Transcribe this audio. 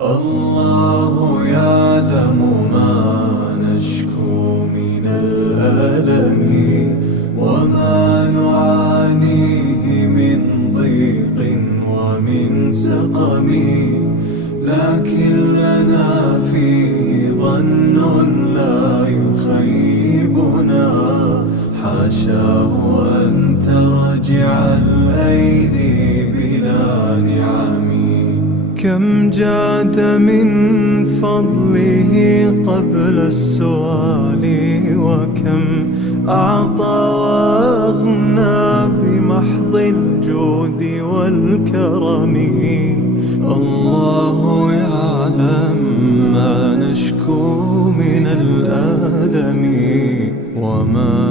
الله يعلم ما نشكو من الألم وما نعانيه من ضيق ومن سقم، لكن لنا فيه ظن لا يخيبنا، حاشاه أن ترجع الأيدي بلا نعم. كم جاد من فضله قبل السؤال، وكم أعطى وأغنى بمحض الجود والكرم. الله يعلم ما نشكو من الألم وما